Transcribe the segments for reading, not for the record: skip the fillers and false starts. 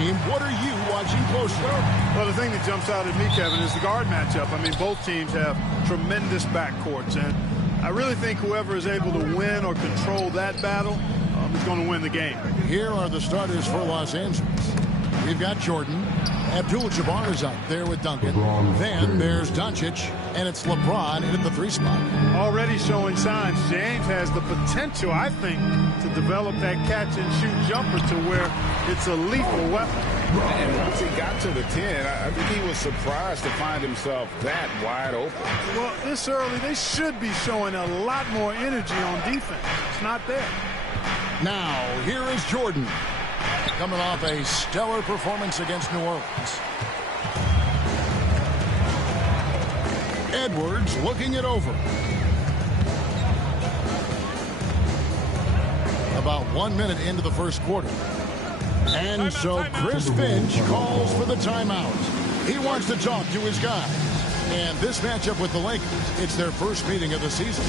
game, what are you watching closely? Well, the thing that jumps out at me, Kevin, is the guard matchup. I mean, both teams have tremendous backcourts, and I really think whoever is able to win or control that battle is going to win the game. Here are the starters for Los Angeles. We've got Jordan. Abdul-Jabbar is out there with Duncan. Then there's Doncic, and it's LeBron in at the 3 spot. Already showing signs. James has the potential, I think, to develop that catch-and-shoot jumper to where it's a lethal weapon. And once he got to the 10, I think he was surprised to find himself that wide open. Well, this early, they should be showing a lot more energy on defense. It's not there. Now, here is Jordan, coming off a stellar performance against New Orleans. Edwards looking it over. About 1 minute into the first quarter. And so Chris Finch calls for the timeout. He wants to talk to his guy. And this matchup with the Lakers, it's their first meeting of the season.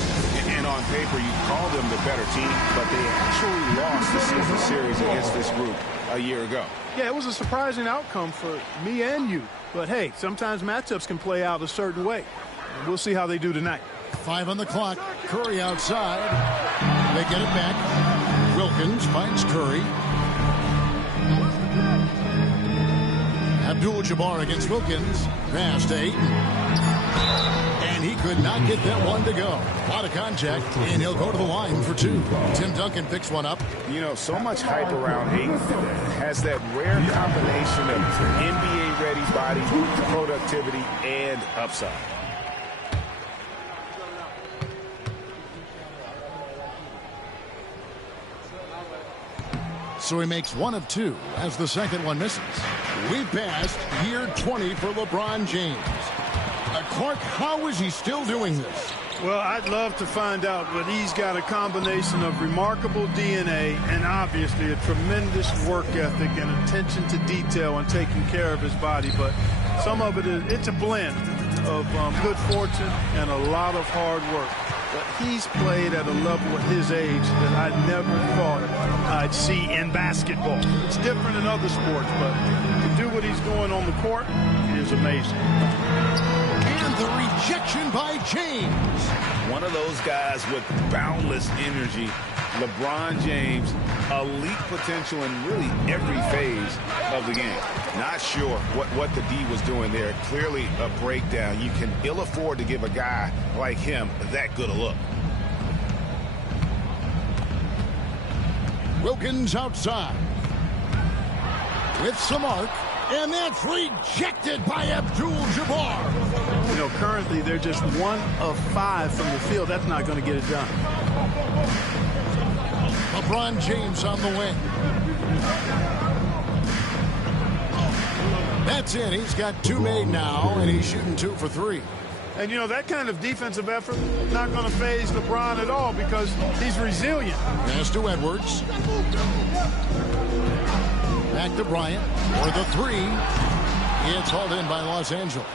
And on paper, you call them the better team, but they actually lost the series against this group a year ago. Yeah, it was a surprising outcome for me and you. But, hey, sometimes matchups can play out a certain way. And we'll see how they do tonight. 5 on the clock. Curry outside. They get it back. Wilkins finds Curry. Abdul-Jabbar against Wilkins. Pass to Ayton. And he could not get that one to go. A lot of contact, and he'll go to the line for 2. Tim Duncan picks one up. You know, so much hype around Ayton. Has that rare combination of NBA-ready body, productivity, and upside. So he makes 1 of 2 as the second one misses. We passed year 20 for LeBron James. Clark, how is he still doing this? Well, I'd love to find out, but he's got a combination of remarkable DNA and obviously a tremendous work ethic and attention to detail and taking care of his body. But some of it's a blend of good fortune and a lot of hard work. But he's played at a level at his age that I never thought I'd see in basketball. It's different in other sports, but to do what he's doing on the court is amazing. And the rejection by James. One of those guys with boundless energy. LeBron James, elite potential in really every phase of the game. Not sure what the D was doing there. Clearly a breakdown. You can ill afford to give a guy like him that good a look. Wilkins outside. With some arc. And that's rejected by Abdul-Jabbar. You know, currently they're just 1 of 5 from the field. That's not going to get it done. LeBron James on the wing. That's it. He's got 2 made now, and he's shooting 2 for 3. And, you know, that kind of defensive effort not going to faze LeBron at all because he's resilient. Pass to Edwards. Back to Bryant for the 3. It's hauled in by Los Angeles.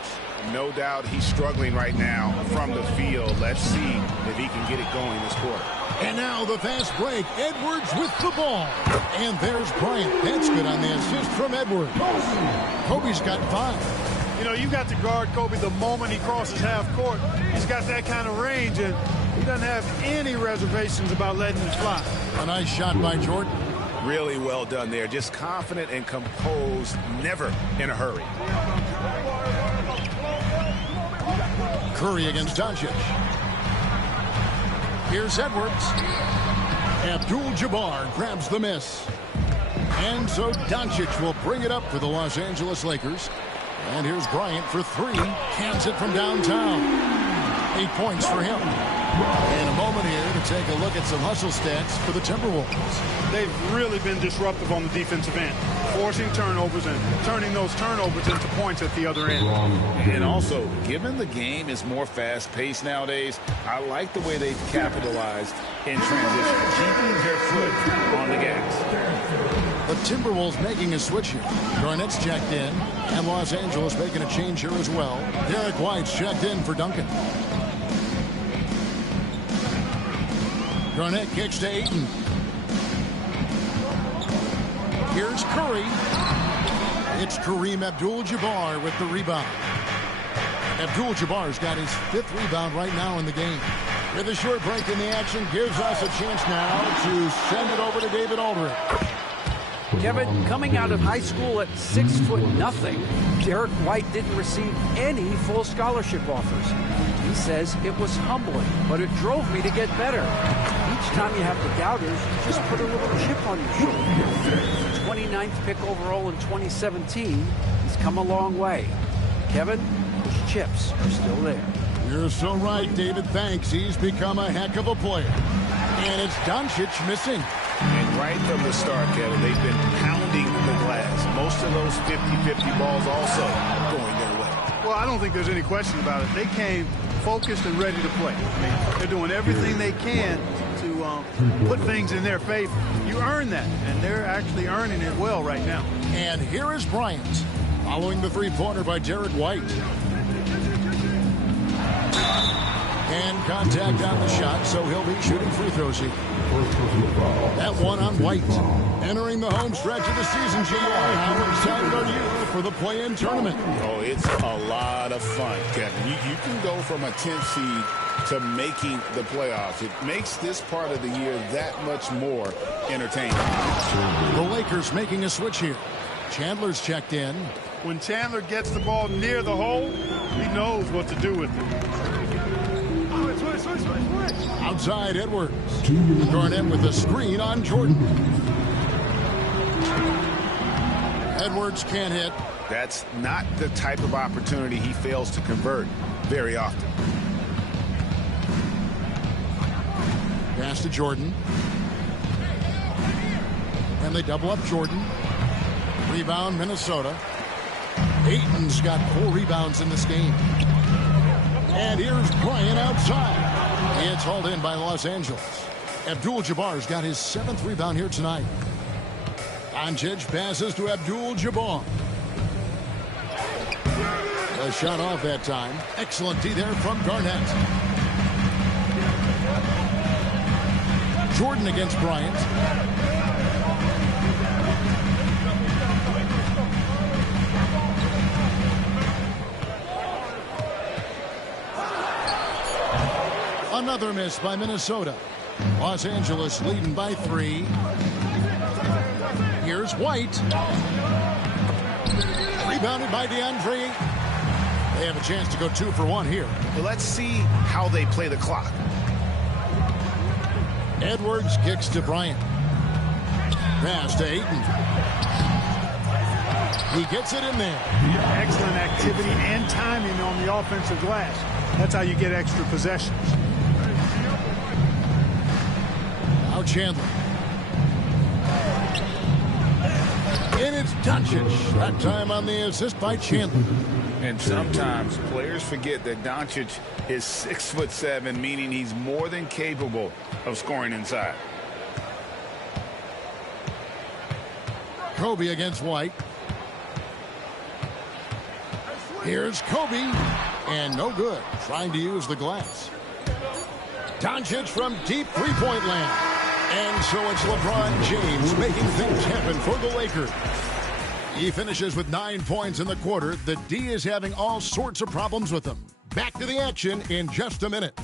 No doubt he's struggling right now from the field. Let's see if he can get it going this quarter. And now the fast break. Edwards with the ball. And there's Bryant. That's good on the assist from Edwards. Kobe's got 5. You know, you got to guard Kobe the moment he crosses half court. He's got that kind of range, and he doesn't have any reservations about letting it fly. A nice shot by Jordan. Really well done there. Just confident and composed, never in a hurry. Curry against Doncic. Here's Edwards. Abdul-Jabbar grabs the miss. And so Doncic will bring it up for the Los Angeles Lakers. And here's Bryant for 3. Cans it from downtown. 8 points for him. And a moment here to take a look at some hustle stats for the Timberwolves. They've really been disruptive on the defensive end, forcing turnovers and turning those turnovers into points at the other end. And also, given the game is more fast-paced nowadays, I like the way they've capitalized in transition, keeping their foot on the gas. The Timberwolves making a switch here. Garnett's checked in, and Los Angeles making a change here as well. Derek White's checked in for Duncan. Garnett kicks to Ayton. Here's Curry. It's Kareem Abdul-Jabbar with the rebound. Abdul-Jabbar's got his 5th rebound right now in the game. With a short break in the action, gives us a chance now to send it over to David Aldridge. Kevin, coming out of high school at 6'0", Derek White didn't receive any full scholarship offers. He says it was humbling, but it drove me to get better. Each time you have the doubters, you just put a little chip on your shoulder. 29th pick overall in 2017, he's come a long way. Kevin, those chips are still there. You're so right, David. Thanks. He's become a heck of a player. And it's Doncic missing. And right from the start, Kevin, they've been pounding the glass. Most of those 50-50 balls also going their way. Well, I don't think there's any question about it. They came focused and ready to play. I mean, they're doing everything they can to put things in their favor. You earn that, and they're actually earning it well right now. And here is Bryant, following the three-pointer by Derek White. And contact on the shot, so he'll be shooting free throws here. That one on White. Entering the home stretch of the season, GI. How excited are you for the play-in tournament? Oh, it's a lot of fun, Kevin. You can go from a 10th seed to making the playoffs. It makes this part of the year that much more entertaining. The Lakers making a switch here. Chandler's checked in. When Chandler gets the ball near the hole, he knows what to do with it. Outside Edwards. Garnett with a screen on Jordan. Edwards can't hit. That's not the type of opportunity he fails to convert very often. Pass to Jordan. And they double up Jordan. Rebound Minnesota. Ayton's got 4 rebounds in this game. And here's Bryant outside. It's hauled in by Los Angeles. Abdul-Jabbar's got his 7th rebound here tonight. Doncic passes to Abdul-Jabbar. A shot off that time. Excellent D there from Garnett. Jordan against Bryant. Another miss by Minnesota. Los Angeles leading by 3. Here's White. Rebounded by DeAndre. They have a chance to go 2 for 1 here. Well, let's see how they play the clock. Edwards kicks to Bryant. Pass to Ayton. He gets it in there. Excellent activity and timing on the offensive glass. That's how you get extra possessions. Now Chandler. And it's Doncic. That time on the assist by Chandler. And sometimes players forget that Doncic is 6'7", meaning he's more than capable of scoring inside. Kobe against White. Here's Kobe. And no good. Trying to use the glass. Doncic from deep three-point land. And so it's LeBron James making things happen for the Lakers. He finishes with 9 points in the quarter. The D is having all sorts of problems with him. Back to the action in just a minute.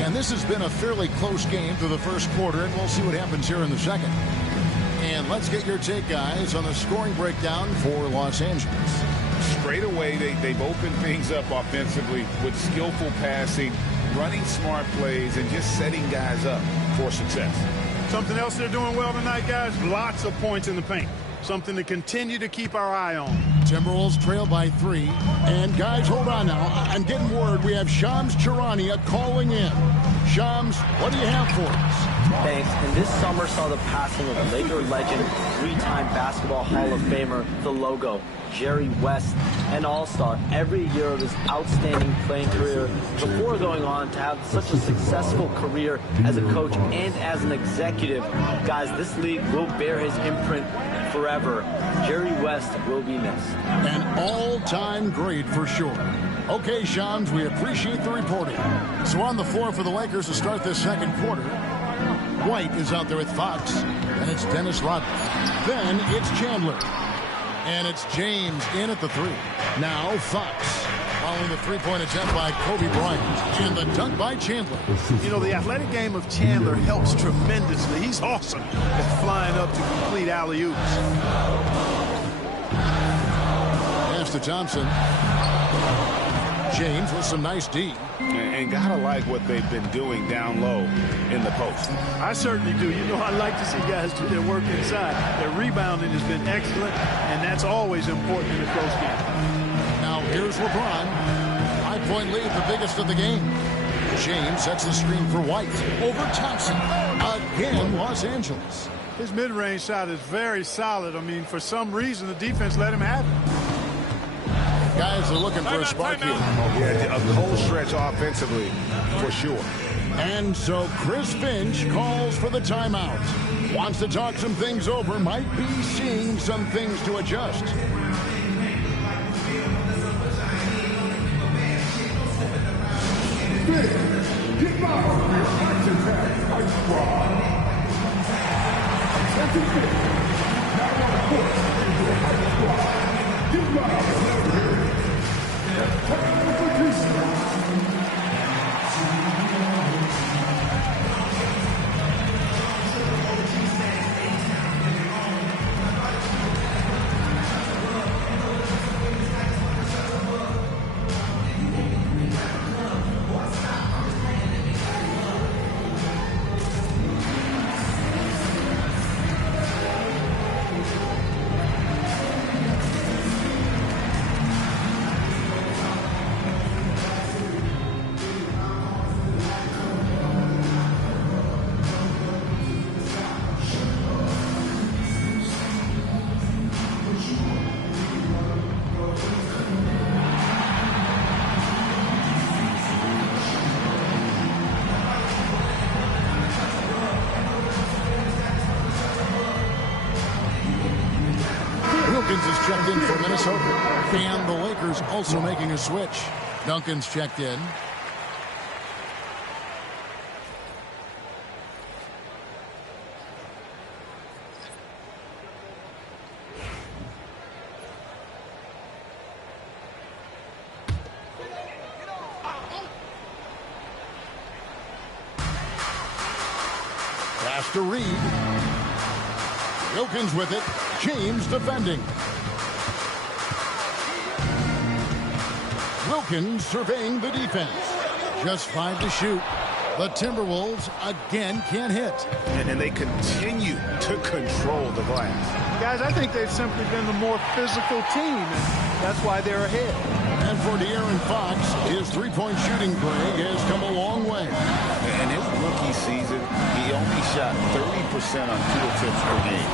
And this has been a fairly close game through the first quarter, and we'll see what happens here in the second. And let's get your take, guys, on the scoring breakdown for Los Angeles. Straight away, they've opened things up offensively with skillful passing, running smart plays, and just setting guys up for success. Something else they're doing well tonight, guys? Lots of points in the paint. Something to continue to keep our eye on. Timberwolves trail by 3. And, guys, hold on now. I'm getting word we have Shams Charania calling in. Shams, what do you have for us? Thanks. And this summer saw the passing of Laker legend, 3-time Basketball Hall of Famer, The Logo. Jerry West, an all-star every year of his outstanding playing career before going on to have such a successful career as a coach and as an executive. Guys, this league will bear his imprint forever. Jerry West will be missed. An all-time great for sure. Okay, Shams, we appreciate the reporting. So on the floor for the Lakers to start this second quarter, White is out there with Fox, and it's Dennis Rodman. Then it's Chandler, and it's James in at the three. Now Fox, following the three-point attempt by Kobe Bryant, and the dunk by Chandler. You know, the athletic game of Chandler helps tremendously. He's awesome at flying up to complete alley-oops. Pass to Thompson. James with some nice D. And gotta like what they've been doing down low in the post. I certainly do. You know, I like to see guys do their work inside. Their rebounding has been excellent, and that's always important in a close game. Now here's LeBron. 5-point lead, the biggest of the game. James sets the screen for White. Over Thompson. Again, Los Angeles. His mid-range shot is very solid. I mean, for some reason, the defense let him have it. Guys are looking for a spark here. Yeah, a cold stretch offensively, for sure. And so Chris Finch calls for the timeout. Wants to talk some things over. Might be seeing some things to adjust. Wilkins is checked in for Minnesota. And the Lakers also making a switch. Duncan's checked in. Pass to Reed. Wilkins with it. James defending. Wilkins surveying the defense. Just 5 to shoot. The Timberwolves again can't hit. And they continue to control the glass. Guys, I think they've simply been the more physical team, and that's why they're ahead. And for De'Aaron Fox, his three-point shooting break has come a long way. In his rookie season, he only shot 30% on 2 attempts per game.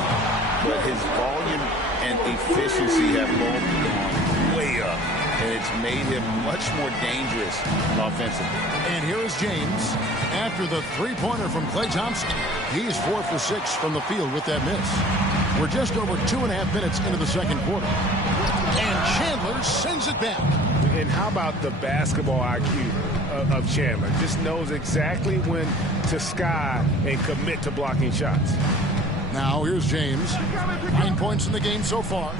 But his volume and efficiency have both gone way up. And it's made him much more dangerous offensively. And here is James. After the three-pointer from Klay Thompson, he's 4 for 6 from the field with that miss. We're just over 2.5 minutes into the second quarter. And Chandler sends it back. And how about the basketball IQ of Chandler? Just knows exactly when to sky and commit to blocking shots. Now here's James. 9 points in the game so far.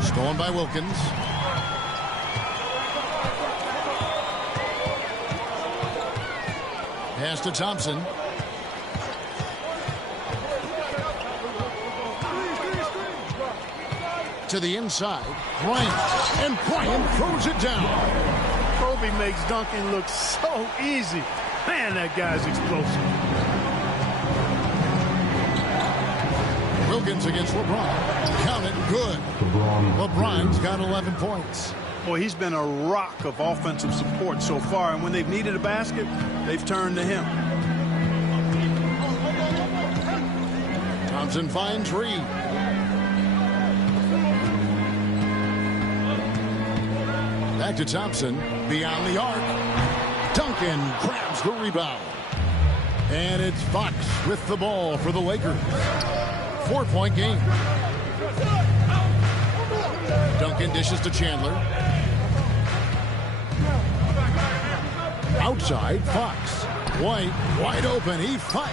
Stolen by Wilkins. Pass to Thompson. To the inside. Bryant. And Bryant throws it down. Kobe makes dunking look so easy. Man, that guy's explosive. Wilkins against LeBron. Count it, good. LeBron's got 11 points. Boy, he's been a rock of offensive support so far, and when they've needed a basket, they've turned to him. Thompson finds Reed. Back to Thompson. Beyond the arc. Duncan grabs the rebound. And it's Fox with the ball for the Lakers. 4-point game. Duncan dishes to Chandler. Outside, Fox. White, wide open. He fires.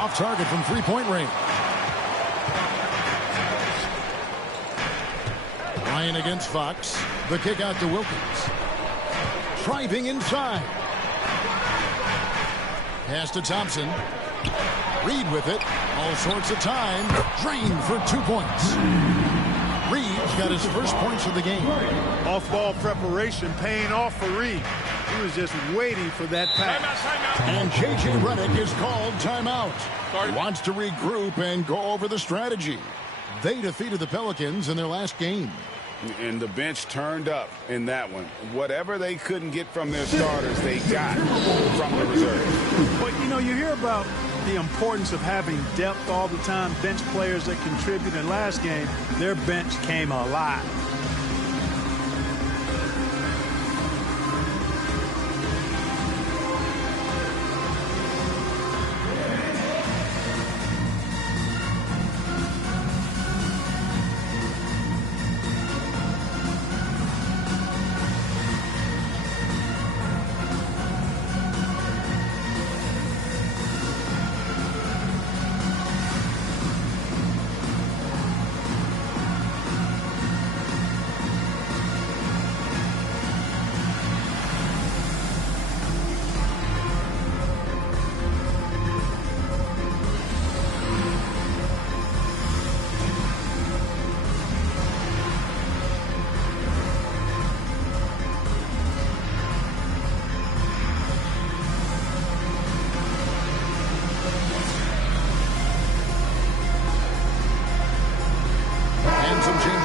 Off target from three-point range. Ryan against Fox. The kick out to Wilkins. Driving inside. Pass to Thompson. Reed with it. All sorts of time. Drained for 2 points. Reed's got his first points of the game. Off-ball preparation paying off for Reed. He was just waiting for that pass. And J.J. Redick is called timeout. He wants to regroup and go over the strategy. They defeated the Pelicans in their last game. And the bench turned up in that one. Whatever they couldn't get from their starters, they got from the reserves. But, you know, you hear about the importance of having depth all the time, bench players that contribute. In last game, their bench came alive.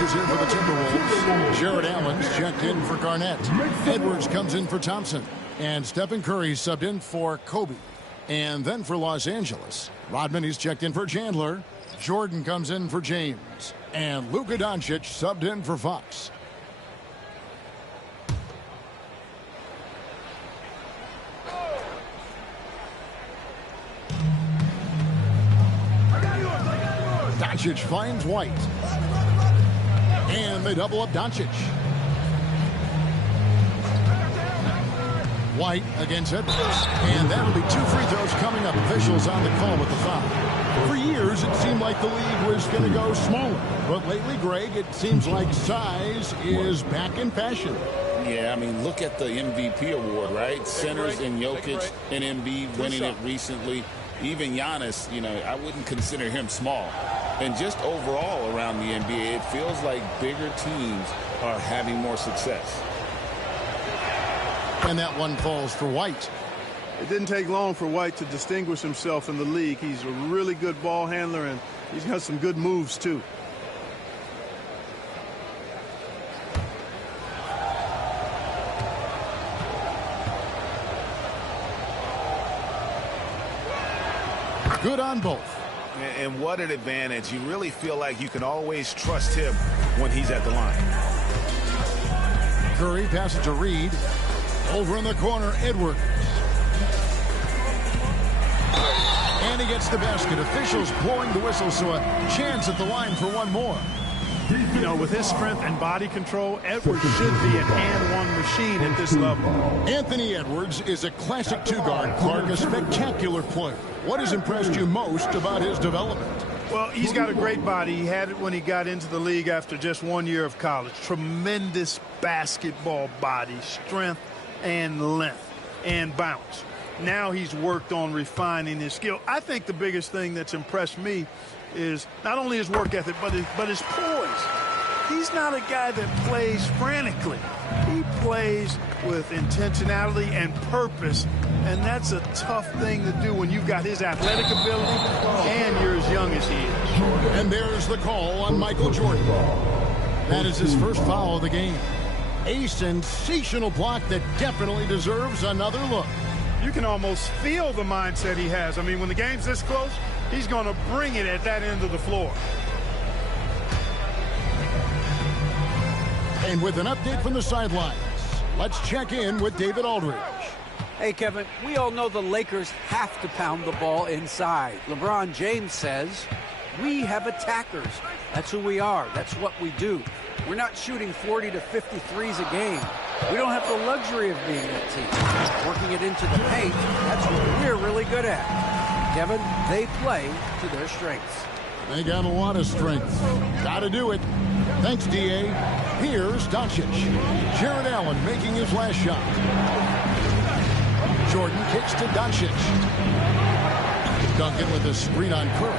Here for the Timberwolves. Jared Allen's checked in for Garnett. Edwards comes in for Thompson. And Stephen Curry subbed in for Kobe. And then for Los Angeles, Rodman is checked in for Chandler. Jordan comes in for James. And Luka Doncic subbed in for Fox. Doncic finds White. And they double up Doncic. White against Edwards. And that'll be 2 free throws coming up. Officials on the call with the foul. For years, it seemed like the league was going to go smaller. But lately, Greg, it seems like size is back in fashion. Yeah, I mean, look at the MVP award, right? Centers and Jokic and Embiid winning it recently. Even Giannis, you know, I wouldn't consider him small. And just overall around the NBA, it feels like bigger teams are having more success. And that one falls for White. It didn't take long for White to distinguish himself in the league. He's a really good ball handler, and he's got some good moves, too. Good on both. And what an advantage. You really feel like you can always trust him when he's at the line. Curry passes to Reed. Over in the corner, Edwards. And he gets the basket. Officials blowing the whistle, so a chance at the line for one more. You know, with his strength and body control, Edwards should be an and-one machine at this level. Anthony Edwards is a classic two-guard, Clark, a spectacular player. What has impressed you most about his development? Well, he's got a great body. He had it when he got into the league after just 1 year of college. Tremendous basketball body, strength and length and bounce. Now he's worked on refining his skill. I think the biggest thing that's impressed me is not only his work ethic, but his poise. He's not a guy that plays frantically. He plays with intentionality and purpose, and that's a tough thing to do when you've got his athletic ability and you're as young as he is. And there's the call on Michael Jordan. That is his first foul of the game. A sensational block that definitely deserves another look. You can almost feel the mindset he has. I mean, when the game's this close, he's going to bring it at that end of the floor. And with an update from the sideline, Let's check in with David Aldridge. Hey, Kevin, we all know the Lakers have to pound the ball inside. LeBron James says, we have attackers. That's who we are. That's what we do. We're not shooting 40 to 50 threes a game. We don't have the luxury of being that team. Working it into the paint, that's what we're really good at. Kevin, they play to their strengths. They got a lot of strength. Got to do it. Thanks, D.A. Here's Doncic. Jared Allen making his last shot. Jordan kicks to Doncic. Duncan with a screen on Curry.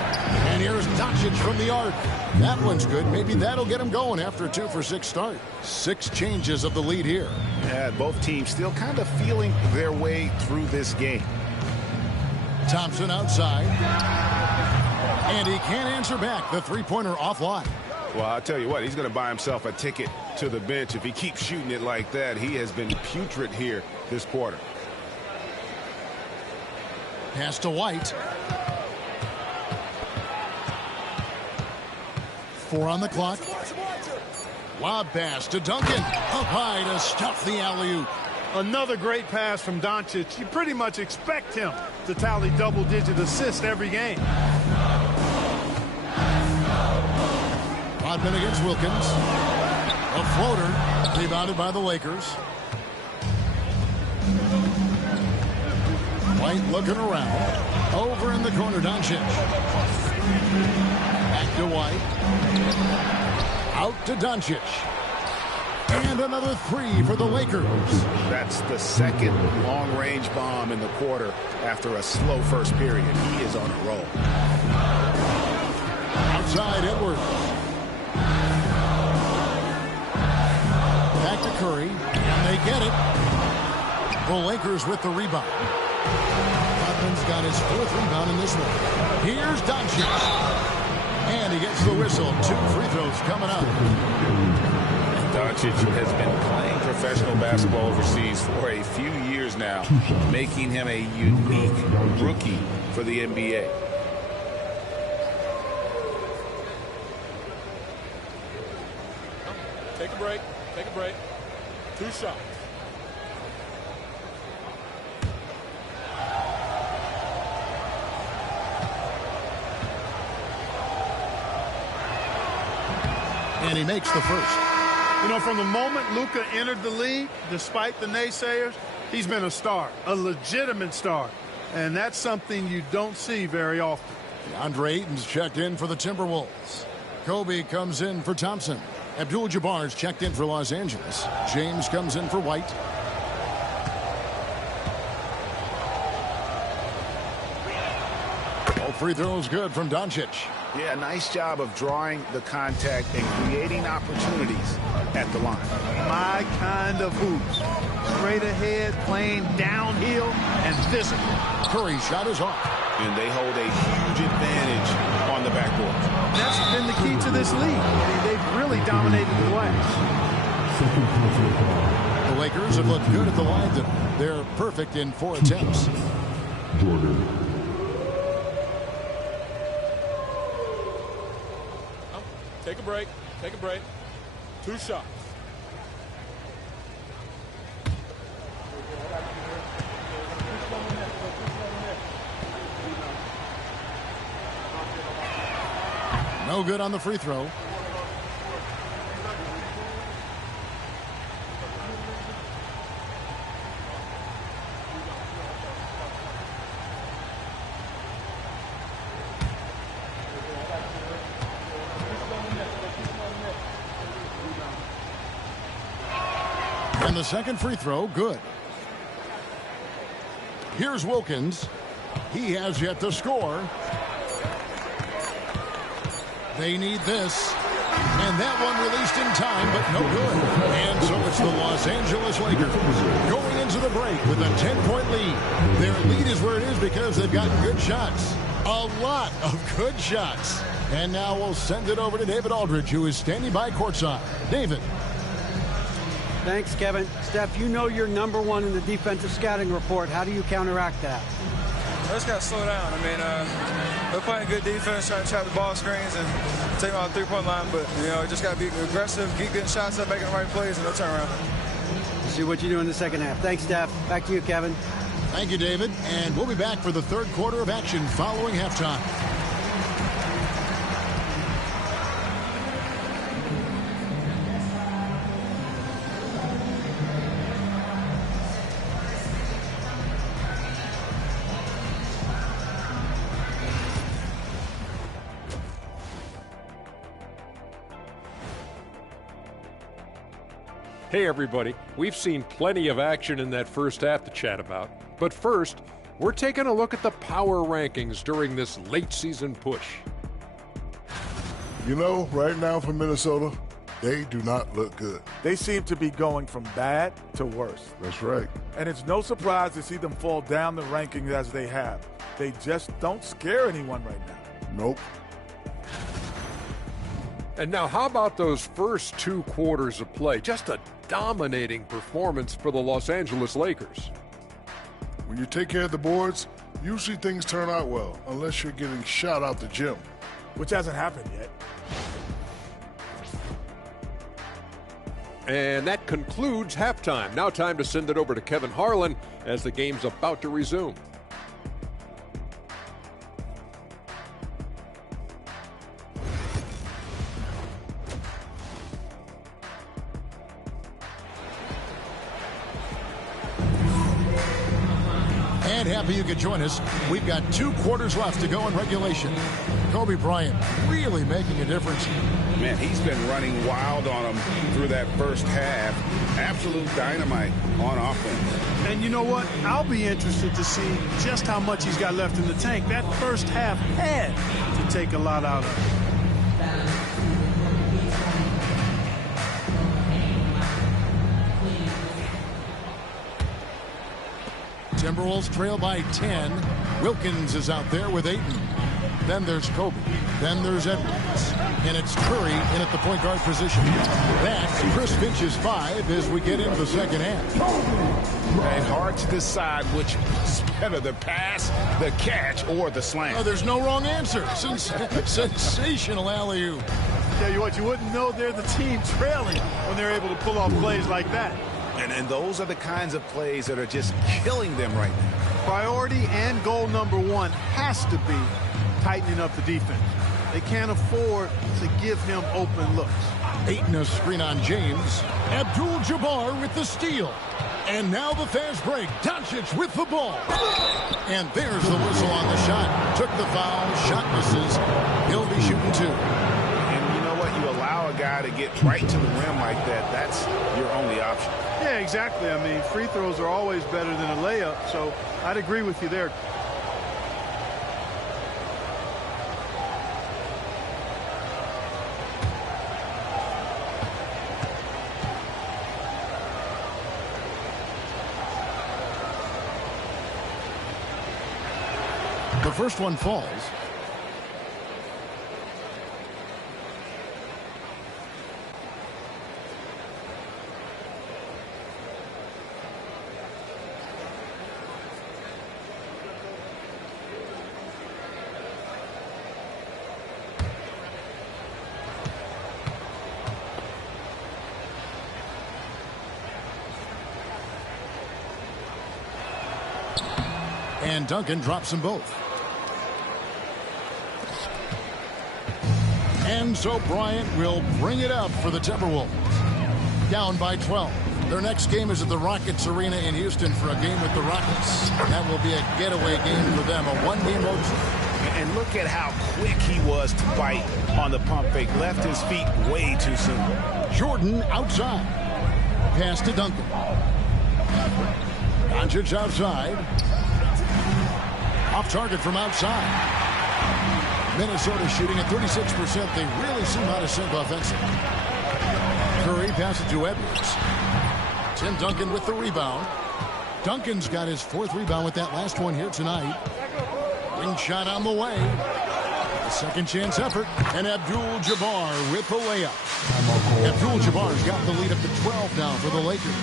And here's Doncic from the arc. That one's good. Maybe that'll get him going after a 2-for-6 start. 6 changes of the lead here. Yeah, both teams still kind of feeling their way through this game. Thompson outside. And he can't answer back. The three-pointer offline. Well, I'll tell you what, he's going to buy himself a ticket to the bench. If he keeps shooting it like that, he has been putrid here this quarter. Pass to White. 4 on the clock. Lob pass to Duncan. Up high to stuff the alley-oop. Another great pass from Doncic. You pretty much expect him to tally double-digit assists every game. Rodman against Wilkins. A floater rebounded by the Lakers. White looking around. Over in the corner, Doncic. Back to White. Out to Doncic. And another 3 for the Lakers. That's the second long-range bomb in the quarter after a slow first period. He is on a roll. Outside Edwards. Back to Curry. And they get it. The Lakers with the rebound. Rodman's got his 4th rebound in this one. Here's Doncic. And he gets the whistle. 2 free throws coming up. Doncic has been playing professional basketball overseas for a few years now, making him a unique rookie for the NBA. Take a break. Take a break. 2 shots. And he makes the first. You know, from the moment Luka entered the league, despite the naysayers, he's been a star, a legitimate star. And that's something you don't see very often. DeAndre Ayton's checked in for the Timberwolves. Kobe comes in for Thompson. Abdul-Jabbar's checked in for Los Angeles. James comes in for White. All free throws good from Doncic. Yeah, nice job of drawing the contact and creating opportunities at the line. My kind of hoops. Straight ahead, playing downhill, and physical. Curry's shot is off. And they hold a huge advantage on the backboard. That's been the key to this league. They've really dominated the glass. The Lakers have looked good at the line tonight. They're perfect in 4 attempts. Jordan. Take a break. Take a break. 2 shots. No good on the free throw. And the second free throw, good. Here's Wilkins. He has yet to score. They need this. And that one released in time, but no good. And so it's the Los Angeles Lakers going into the break with a 10-point lead. Their lead is where it is because they've gotten good shots. A lot of good shots. And now we'll send it over to David Aldridge, who is standing by courtside. David. Thanks, Kevin. Steph, you know you're #1 in the defensive scouting report. How do you counteract that? I just got to slow down. I mean, we're playing good defense, trying to trap the ball screens and take them out the 3-point line. But, you know, just got to be aggressive, keep getting shots up, making the right plays, and no turnaround. see what you do in the second half. Thanks, Steph. Back to you, Kevin. Thank you, David. And we'll be back for the third quarter of action following halftime. Hey everybody, we've seen plenty of action in that first half to chat about. But first, we're taking a look at the power rankings during this late season push. You know, right now for Minnesota, they do not look good. They seem to be going from bad to worse. That's right. And it's no surprise to see them fall down the rankings as they have. They just don't scare anyone right now. Nope. And now how about those first 2 quarters of play? Just a dominating performance for the Los Angeles Lakers. When you take care of the boards, usually things turn out well, unless you're getting shot out the gym. Which hasn't happened yet. And that concludes halftime. Now time to send it over to Kevin Harlan as the game's about to resume. And happy you could join us. We've got 2 quarters left to go in regulation. Kobe Bryant really making a difference. Man, he's been running wild on them through that first half. Absolute dynamite on offense. And you know what? I'll be interested to see just how much he's got left in the tank. That first half had to take a lot out of it. Timberwolves trail by 10. Wilkins is out there with Ayton. Then there's Kobe. Then there's Edwards. And it's Curry in at the point guard position. That's Chris Finch's 5 as we get into the second half. And hard to decide which is better, the pass, the catch, or the slam. Oh, there's no wrong answer. Sensational alley-oop. Tell you what, you wouldn't know they're the team trailing when they're able to pull off plays like that. And those are the kinds of plays that are just killing them right now. Priority and goal number 1 has to be tightening up the defense. They can't afford to give him open looks. Ayton a screen on James. Abdul-Jabbar with the steal. And now the fast break. Doncic with the ball. And there's the whistle on the shot. Took the foul. Shot misses. He'll be shooting 2. And you know what? You allow a guy to get right to the rim like that. That's your only option. Yeah, exactly. I mean, free throws are always better than a layup, so I'd agree with you there. The first one falls. And Duncan drops them both. And so Bryant will bring it up for the Timberwolves. Down by 12. Their next game is at the Rockets Arena in Houston for a game with the Rockets. That will be a getaway game for them, a 1-game road trip. And look at how quick he was to bite on the pump fake. Left his feet way too soon. Jordan outside. Pass to Duncan. Doncic outside. Off target from outside. Minnesota shooting at 36%. They really seem out of sync offensively. Curry passes to Edwards. Tim Duncan with the rebound. Duncan's got his 4th rebound with that last one here tonight. Wing shot on the way. A second chance effort. And Abdul-Jabbar with the layup. Abdul-Jabbar's got the lead up to 12 now for the Lakers.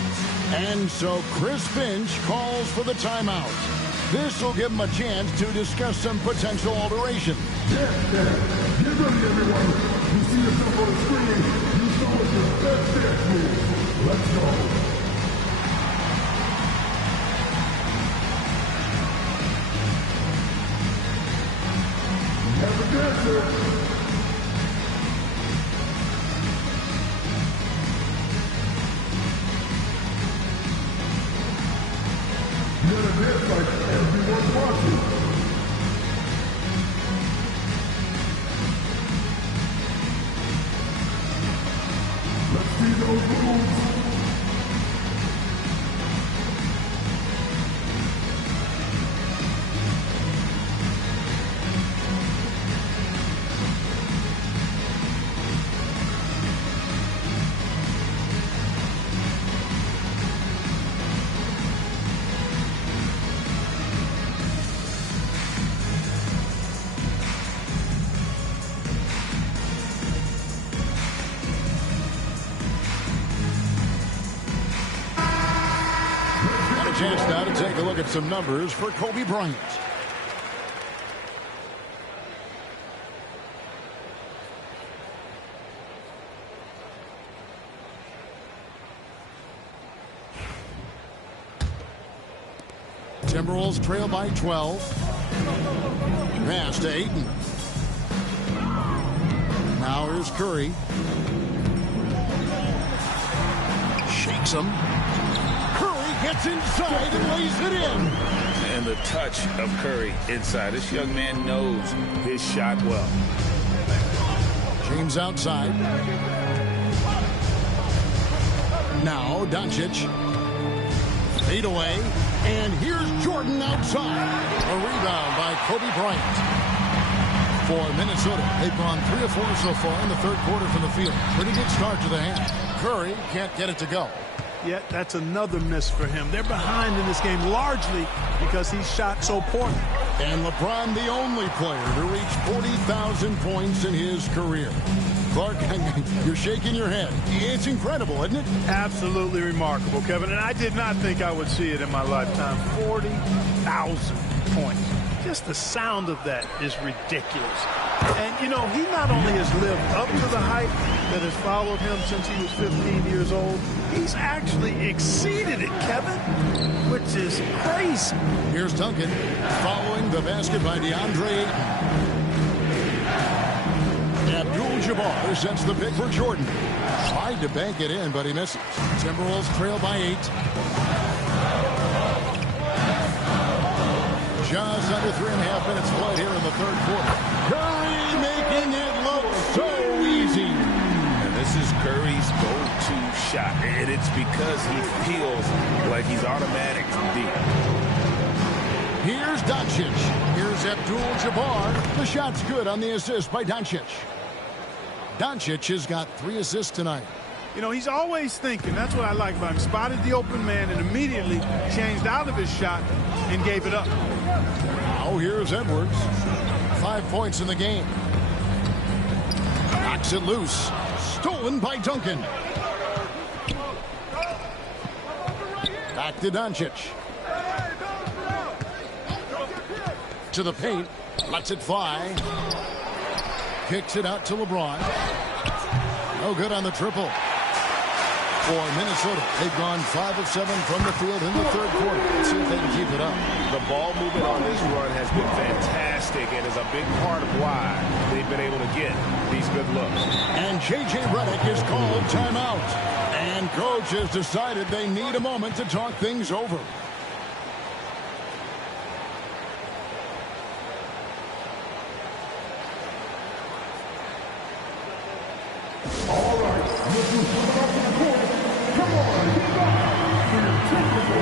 And so Chris Finch calls for the timeout. This will give him a chance to discuss some potential alteration. Get ready, everyone. You see yourself on the screen. You saw what your best dance move. Let's go. Take a look at some numbers for Kobe Bryant. Timberwolves trail by 12. Pass to Ayton. Now here's Curry. Shakes him. Curry gets inside and lays it in. And the touch of Curry inside. This young man knows his shot well. James outside. Now Doncic. Fade away. And here's Jordan outside. A rebound by Kobe Bryant. For Minnesota, they've gone 3 of 4 so far in the third quarter from the field. Pretty good start to the hand. Curry can't get it to go. Yeah, that's another miss for him. They're behind in this game largely because he shot so poorly. And LeBron, the only player to reach 40,000 points in his career. Clark, you're shaking your head. It's incredible, isn't it? Absolutely remarkable, Kevin. And I did not think I would see it in my lifetime. 40,000 points. Just the sound of that is ridiculous. And, you know, he not only has lived up to the hype that has followed him since he was 15 years old, he's actually exceeded it, Kevin, which is crazy. Here's Duncan following the basket by DeAndre Ayton. Abdul-Jabbar sets the pick for Jordan. Tried to bank it in, but he misses. Timberwolves trail by 8. Just under 3.5 minutes played here in the third quarter. Curry making it look so easy. And this is Curry's go-to shot, and it's because he feels like he's automatic from deep. Here's Doncic. Here's Abdul-Jabbar. The shot's good on the assist by Doncic. Doncic has got 3 assists tonight. You know, he's always thinking. That's what I like about him. Spotted the open man and immediately changed out of his shot and gave it up. Now here's Edwards. 5 points in the game. Knocks it loose. Stolen by Duncan. Back to Doncic. To the paint. Lets it fly. Kicks it out to LeBron. No good on the triple. For Minnesota, they've gone 5 of 7 from the field in the third quarter. Let's see if they can keep it up. The ball movement on this run has been fantastic and is a big part of why they've been able to get these good looks. And J.J. Redick is called timeout. And coach has decided they need a moment to talk things over. All right, let's do something off the court. Come on, get back. Here's technical.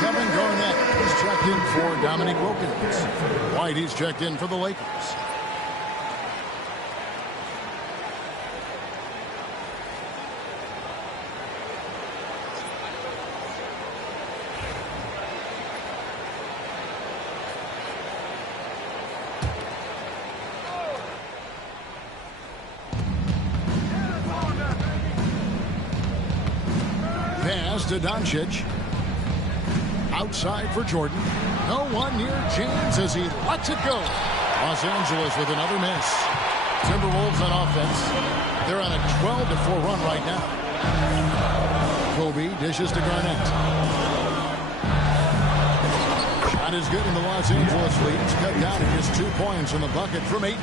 Kevin Garnett is checked in for Dominique Wilkins. White, he's checked in for the Lakers. Pass to Doncic. Outside for Jordan. No one near James as he lets it go. Los Angeles with another miss. Timberwolves on offense. They're on a 12-4 run right now. Kobe dishes to Garnett. Shot is good, and the Los Angeles lead. It's cut down to just 2 points in the bucket from Ayton.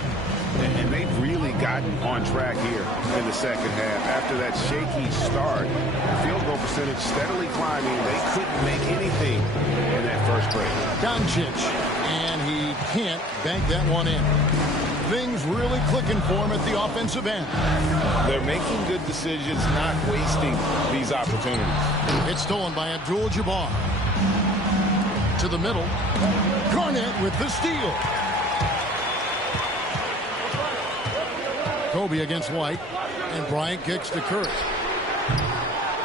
And they've really gotten on track here in the second half. After that shaky start, field goal percentage steadily climbing. They couldn't make anything in that first break. Doncic, and he can't bank that one in. Things really clicking for him at the offensive end. They're making good decisions, not wasting these opportunities. It's stolen by Abdul-Jabbar. To the middle. Garnett with the steal. Kobe against White, and Bryant kicks to Curry.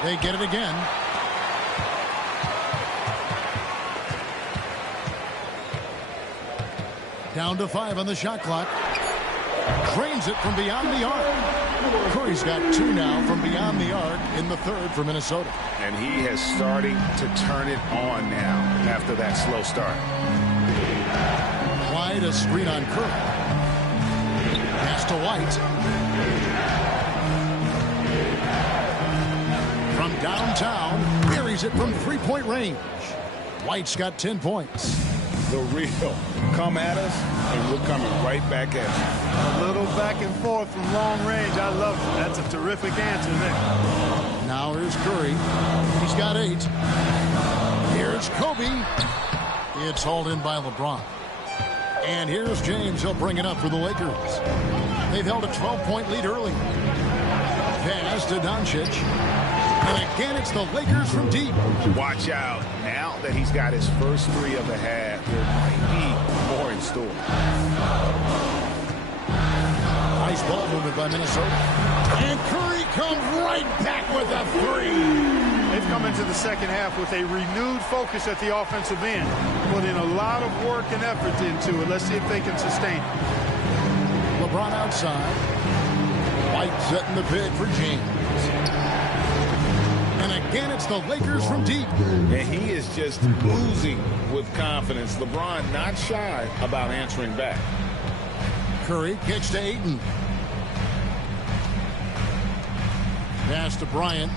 They get it again. Down to 5 on the shot clock. Drains it from beyond the arc. Curry's got 2 now from beyond the arc in the third for Minnesota. And he is starting to turn it on now after that slow start. Wide a screen on Curry. Pass to White. From downtown, buries it from three-point range. White's got 10 points. The real come at us, and we're coming right back at you. A little back and forth from long range. I love it. That's a terrific answer there. Now here's Curry. He's got 8. Here's Kobe. It's hauled in by LeBron. And here's James. He'll bring it up for the Lakers. They've held a 12-point lead early. Pass to Doncic. And again, it's the Lakers from deep. Watch out. Now that he's got his first 3 of the half, there might be more in store. Nice ball movement by Minnesota. And Curry comes right back with a 3. They've come into the second half with a renewed focus at the offensive end. Put in a lot of work and effort into it. Let's see if they can sustain it. LeBron outside. White setting the pick for James. And again, it's the Lakers from deep. And he is just oozing with confidence. LeBron not shy about answering back. Curry kicks to Ayton. Pass to Bryant.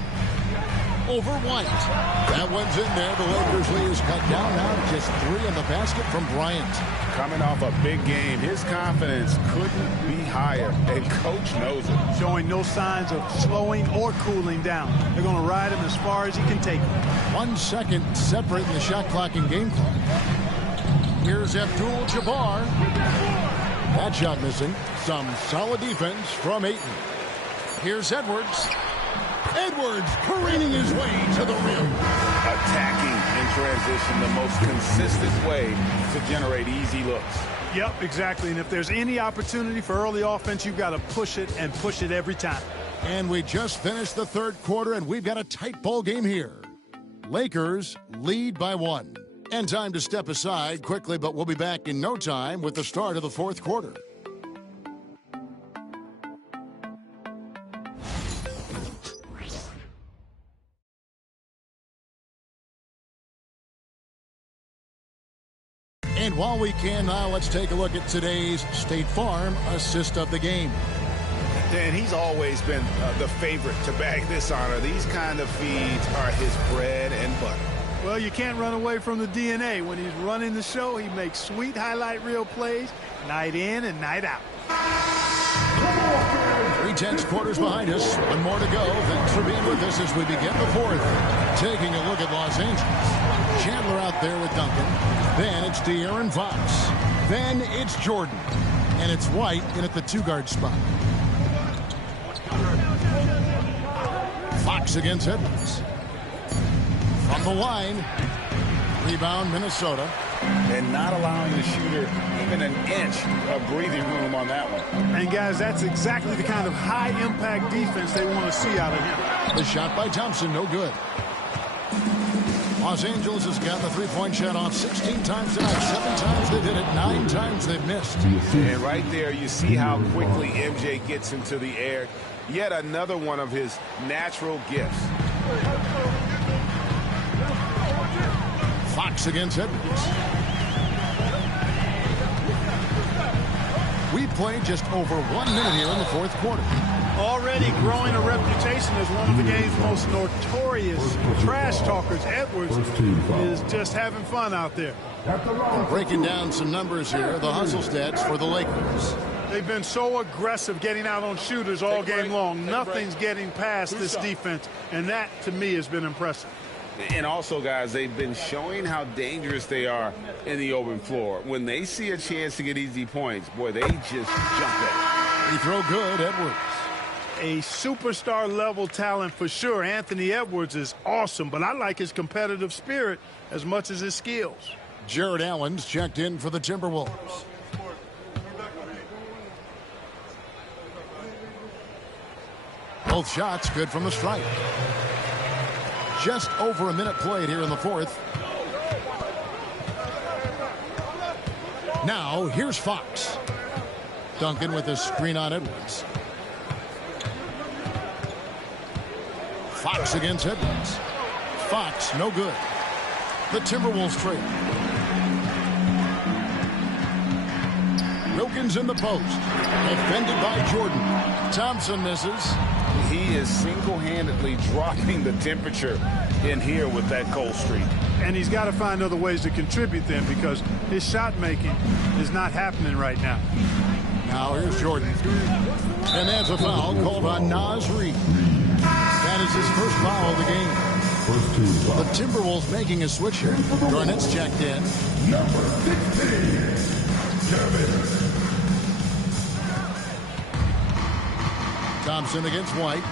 Over White. That one's in there. The Lakers lead is cut down now. Just 3 in the basket from Bryant. Coming off a big game, his confidence couldn't be higher, and coach knows it. Showing no signs of slowing or cooling down. They're going to ride him as far as he can take him. 1 second separating the shot clock and game clock. Here's Abdul-Jabbar. That shot missing. Some solid defense from Ayton. Here's Edwards. Edwards careening his way to the rim. Attacking in transition, the most consistent way to generate easy looks. Yep, exactly. And if there's any opportunity for early offense, you've got to push it and push it every time. And we just finished the third quarter, and we've got a tight ball game here. Lakers lead by 1. And time to step aside quickly, but we'll be back in no time with the start of the fourth quarter. And while we can now, let's take a look at today's State Farm assist of the game. Dan, he's always been the favorite to bag this honor. These kind of feeds are his bread and butter. Well, you can't run away from the DNA. When he's running the show, he makes sweet highlight reel plays night in and night out. 3/10 quarters behind us. 1 more to go. Thanks for being with us as we begin the fourth. Taking a look at Los Angeles. Chandler out there with Duncan. Then it's De'Aaron Fox. Then it's Jordan. And it's White in at the 2-guard spot. Fox against Edwards. From the line. Rebound Minnesota. And not allowing the shooter even an inch of breathing room on that one. And guys, that's exactly the kind of high-impact defense they want to see out of him. The shot by Thompson, no good. Los Angeles has gotten the 3-point shot off 16 times tonight. 7 times they've hit it, 9 times they've missed. And right there, you see how quickly MJ gets into the air. Yet another one of his natural gifts. Fox against Edwards. We played just over 1 minute here in the fourth quarter. Already growing a reputation as one of the game's most notorious trash talkers, Edwards is just having fun out there. Breaking down some numbers here, the hustle stats for the Lakers. They've been so aggressive getting out on shooters all game long. Nothing's getting past this defense, and that, to me, has been impressive. And also, guys, they've been showing how dangerous they are in the open floor. When they see a chance to get easy points, boy, they just jump at it. Free throw good, Edwards. A superstar-level talent for sure. Anthony Edwards is awesome, but I like his competitive spirit as much as his skills. Jared Allen's checked in for the Timberwolves. Both shots good from the stripe. Just over a minute played here in the fourth. Now, here's Fox. Duncan with a screen on Edwards. Fox against Edwards. Fox, no good. The Timberwolves trail. Wilkins in the post. Defended by Jordan. Thompson misses. He is single-handedly dropping the temperature in here with that cold streak. And he's got to find other ways to contribute then, because his shot making is not happening right now. Now here's Jordan. And that's a foul called on Naz Reid. That is his first foul of the game. The Timberwolves making a switch here. Garnett's checked in. Number 16, Kevin. Thompson against White.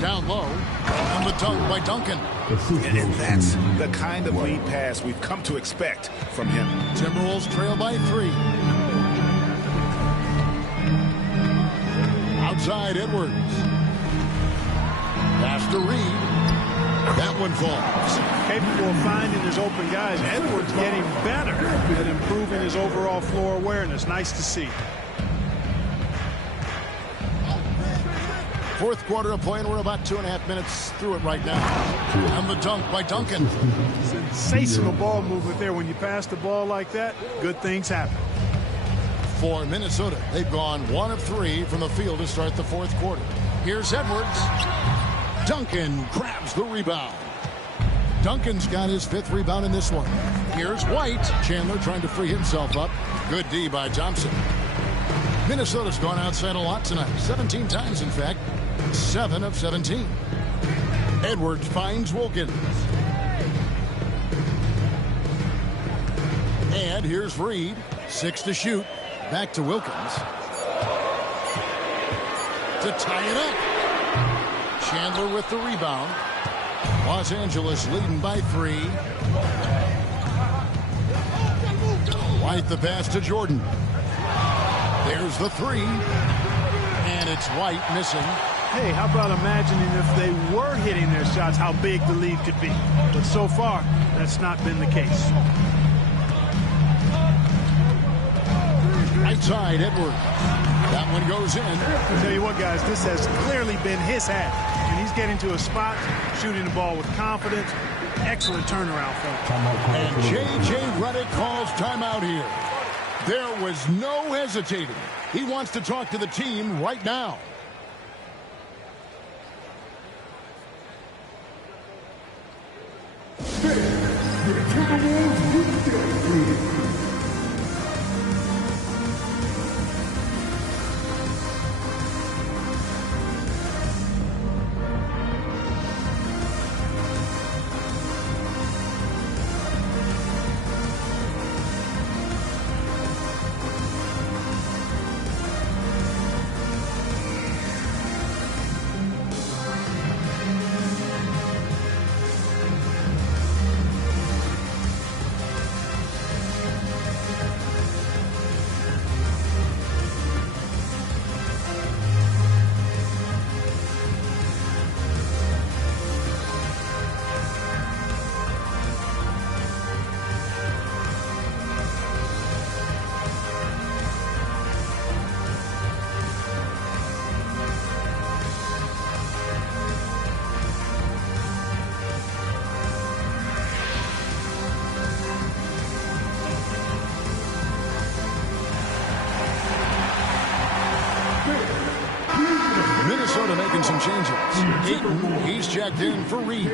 Down low. And the dunk by Duncan. And that's the kind of lead pass we've come to expect from him. Timberwolves trail by 3. Outside Edwards. Pass to Reid. That one falls. Capable of finding his open guys. Edwards getting better at improving his overall floor awareness. Nice to see. Fourth quarter of play, and we're about 2.5 minutes through it right now. And the dunk by Duncan. Sensational ball movement there. When you pass the ball like that, good things happen. For Minnesota, they've gone 1 of 3 from the field to start the fourth quarter. Here's Edwards. Duncan grabs the rebound. Duncan's got his 5th rebound in this one. Here's White. Chandler trying to free himself up. Good D by Thompson. Minnesota's gone outside a lot tonight. 17 times, in fact. 7 of 17. Edwards finds Wilkins. And here's Reid. 6 to shoot. Back to Wilkins. To tie it up. Chandler with the rebound. Los Angeles leading by 3. White the pass to Jordan. There's the 3. And it's White missing. Hey, how about imagining if they were hitting their shots, how big the lead could be. But so far, that's not been the case. Right side, Edwards. That one goes in. I'll tell you what, guys, this has clearly been his half. And he's getting to a spot, shooting the ball with confidence. Excellent turnaround for him. And J.J. Redick calls timeout here. There was no hesitating. He wants to talk to the team right now. The Timberwolves with the making some changes. Ayton, he's checked in for Reed.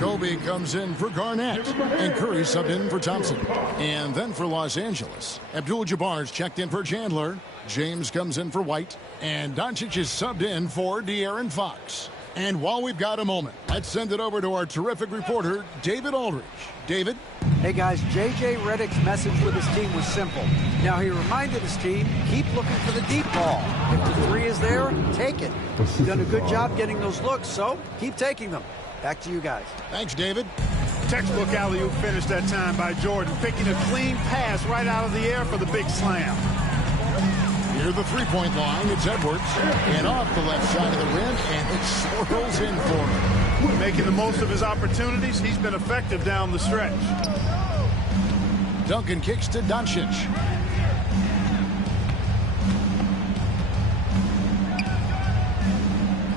Kobe comes in for Garnett. And Curry subbed in for Thompson. And then for Los Angeles, Abdul-Jabbar's checked in for Chandler. James comes in for White. And Doncic is subbed in for De'Aaron Fox. And while we've got a moment, let's send it over to our terrific reporter, David Aldridge. David? Hey guys, J.J. Redick's message with his team was simple. Now he reminded his team, keep looking for the deep ball. If the three is there, take it. You've done a good job getting those looks, so keep taking them. Back to you guys. Thanks, David. Textbook alley-oop finish that time by Jordan, picking a clean pass right out of the air for the big slam. Near the three-point line, it's Edwards. And off the left side of the rim, and it swirls in for him. Making the most of his opportunities, he's been effective down the stretch. Duncan kicks to Doncic.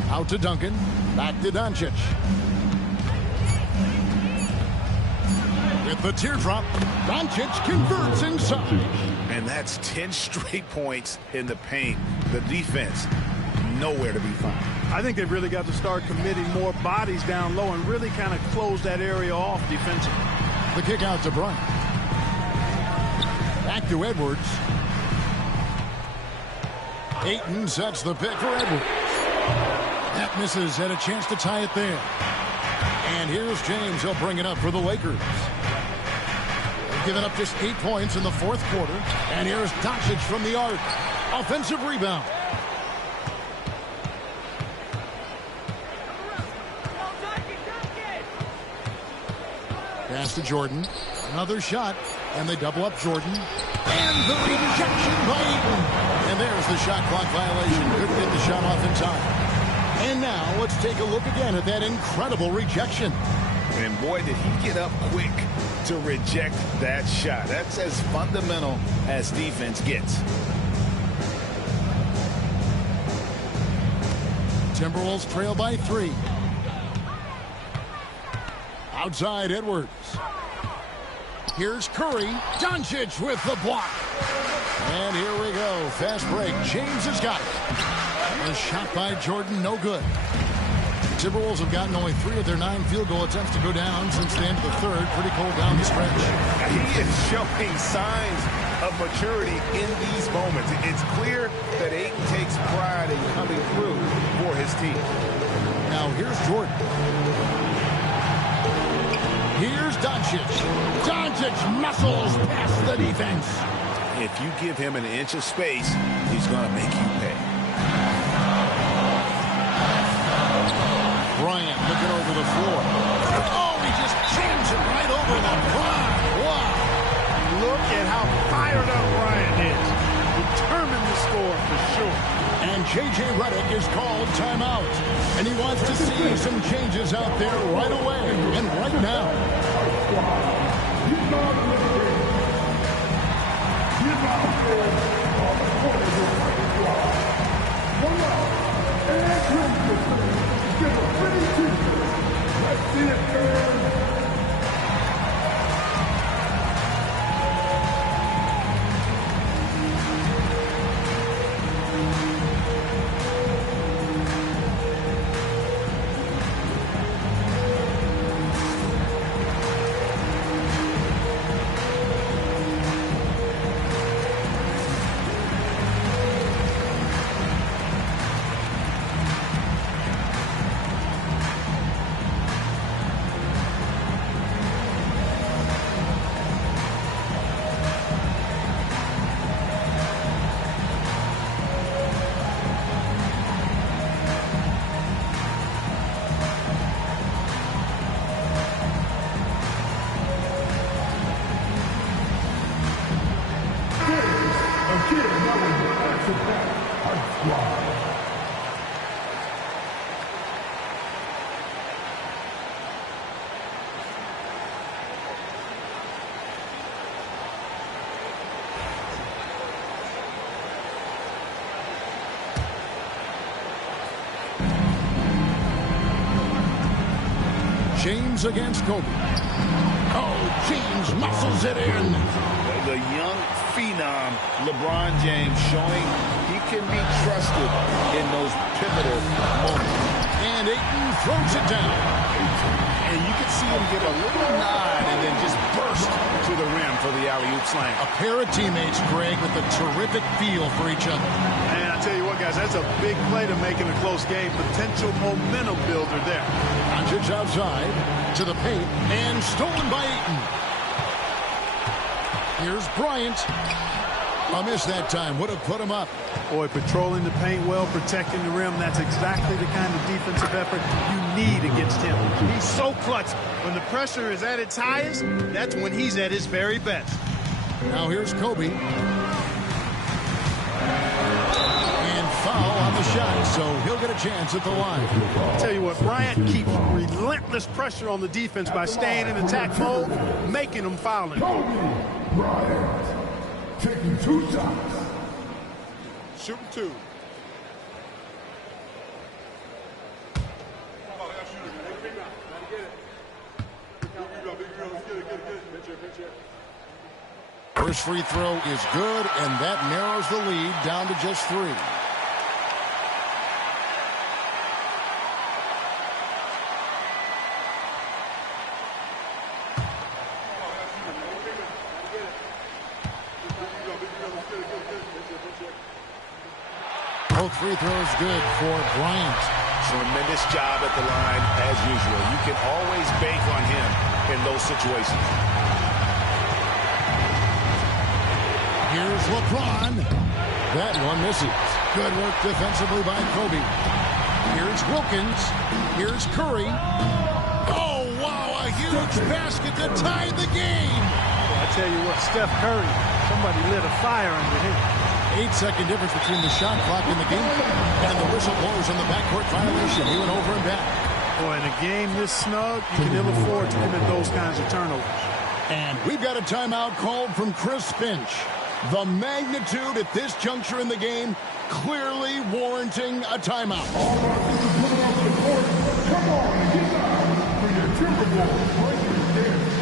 Out to Duncan. Back to Doncic. With the teardrop, Doncic converts inside. And that's 10 straight points in the paint. The defense, nowhere to be found. I think they've really got to start committing more bodies down low and really kind of close that area off defensively. The kick out to Bryant. Back to Edwards. Ayton sets the pick for Edwards. That misses. Had a chance to tie it there. And here's James. He'll bring it up for the Lakers. They've given up just 8 points in the fourth quarter. And here's Doncic from the arc. Offensive rebound. Pass to Jordan. Another shot. And they double up Jordan. And the rejection by Ayton. And there's the shot clock violation. Couldn't get the shot off in time. And now let's take a look again at that incredible rejection. And boy, did he get up quick to reject that shot. That's as fundamental as defense gets. Timberwolves trail by 3. Outside Edwards. Here's Curry. Doncic with the block. And here we go. Fast break. James has got it. A shot by Jordan, no good. Timberwolves have gotten only 3 of their 9 field goal attempts to go down since the end of the third. Pretty cold down the stretch. He is showing signs of maturity in these moments. It's clear that Ayton takes pride in coming through for his team. Now here's Jordan. Here's Doncic. Doncic muscles past the defense. If you give him an inch of space, he's going to make you pay. Bryant looking over the floor. Oh, he just jams it right over LeBron. Wow. Look at how fired up Bryant is. Determined to score for sure. And J.J. Redick is called timeout. And he wants to see some changes out there right away and right now. Let's see it, girl. James against Kobe. Oh, James muscles it in. The young phenom, LeBron James, showing he can be trusted in those pivotal moments. And Ayton throws it down. And you can see him get a little nod and then just burst to the rim for the alley-oop slam. A pair of teammates, Greg, with a terrific feel for each other. And I tell you what, guys, that's a big play to make in a close game. Potential momentum builder there. Doncic outside to the paint and stolen by Ayton. Here's Bryant. A miss that time. Would have put him up. Boy, patrolling the paint well, protecting the rim. That's exactly the kind of defensive effort you need against him. He's so clutch. When the pressure is at its highest, that's when he's at his very best. Now here's Kobe. And foul on the shot, so he'll get a chance at the line. I'll tell you what, Bryant keeps relentless pressure on the defense by staying in attack mode, making them foul him. Bryant taking 2 shots. Shooting 2. First free throw is good, and that narrows the lead down to just 3. Both free throws good for Bryant. Tremendous job at the line as usual. You can always bank on him in those situations. Here's LeBron. That one misses. Good work defensively by Kobe. Here's Wilkins. Here's Curry. Oh, wow, a huge basket to tie the game. I tell you what, Steph Curry, somebody lit a fire under him. 8-second difference between the shot clock and the game and the whistle blows on the backcourt violation. He went over and back. Boy, in a game this snug, you can ill afford to commit those kinds of turnovers. And we've got a timeout called from Chris Finch. The magnitude at this juncture in the game clearly warranting a timeout. All our teams coming off the court. Come on, get down for your Timberwolves Lakers dance.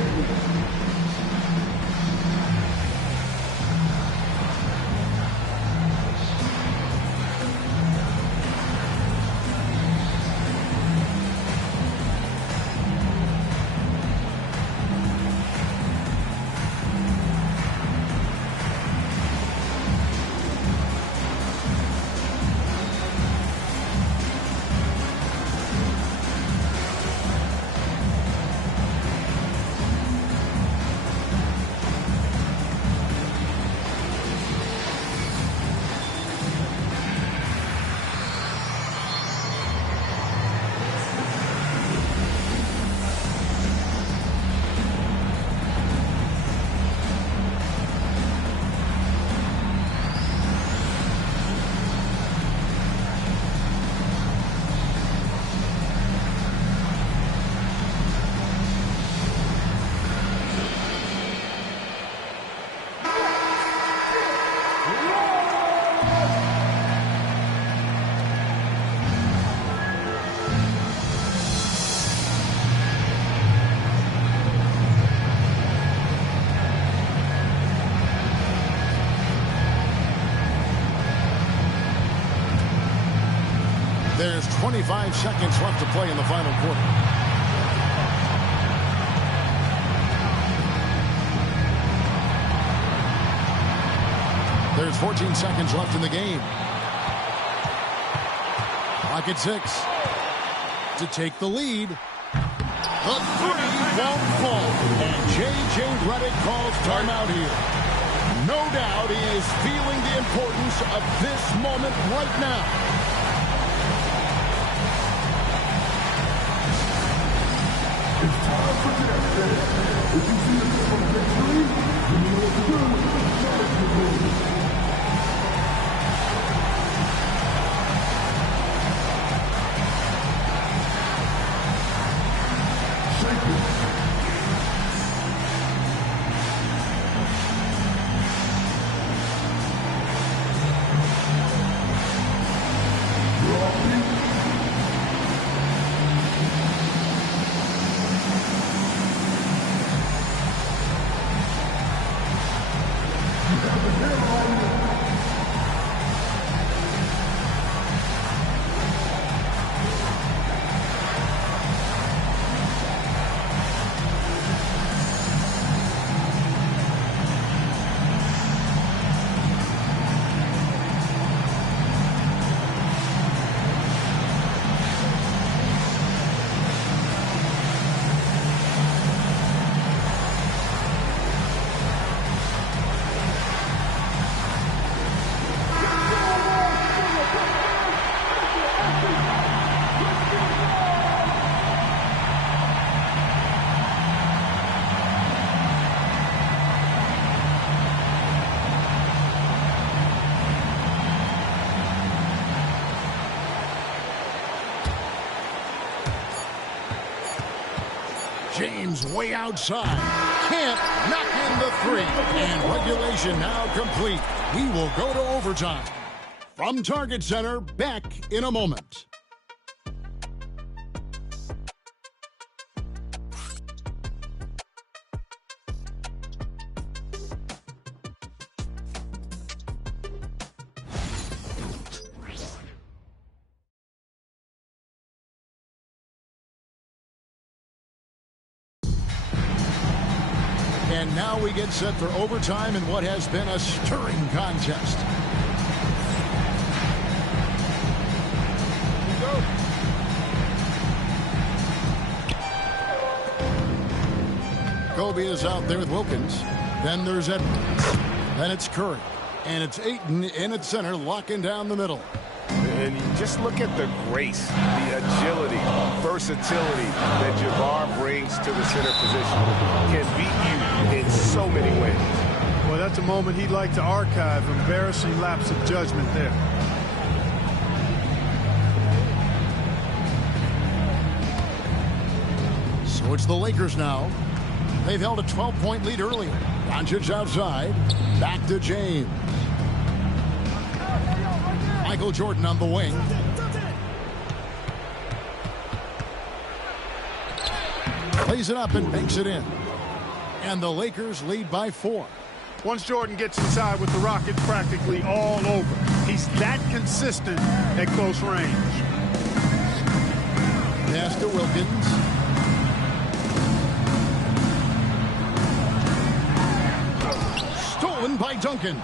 There's 25 seconds left to play in the final quarter. There's 14 seconds left in the game. Clock at 6. To take the lead. The three won't fall. And J.J. Redick calls timeout here. No doubt he is feeling the importance of this moment right now. It's time for connection. If you see this from victory, you know what to do. Management move. Shake it. James way outside. Can't knock in the three. And regulation now complete. We will go to overtime. From Target Center, back in a moment. And now we get set for overtime in what has been a stirring contest. Kobe is out there with Wilkins. Then there's Edwards. Then it's Curry. And it's Ayton in at center, locking down the middle. And you just look at the grace, the agility, versatility that Jabbar brings to the center position. Can beat you in so many ways. Well, that's a moment he'd like to archive. Embarrassing lapse of judgment there. So it's the Lakers now. They've held a 12-point lead earlier. Doncic outside. Back to James. Michael Jordan on the wing. Plays it up and banks it in. And the Lakers lead by 4. Once Jordan gets inside with the Rockets, practically all over. He's that consistent at close range. Pass to Wilkins. Stolen by Duncan.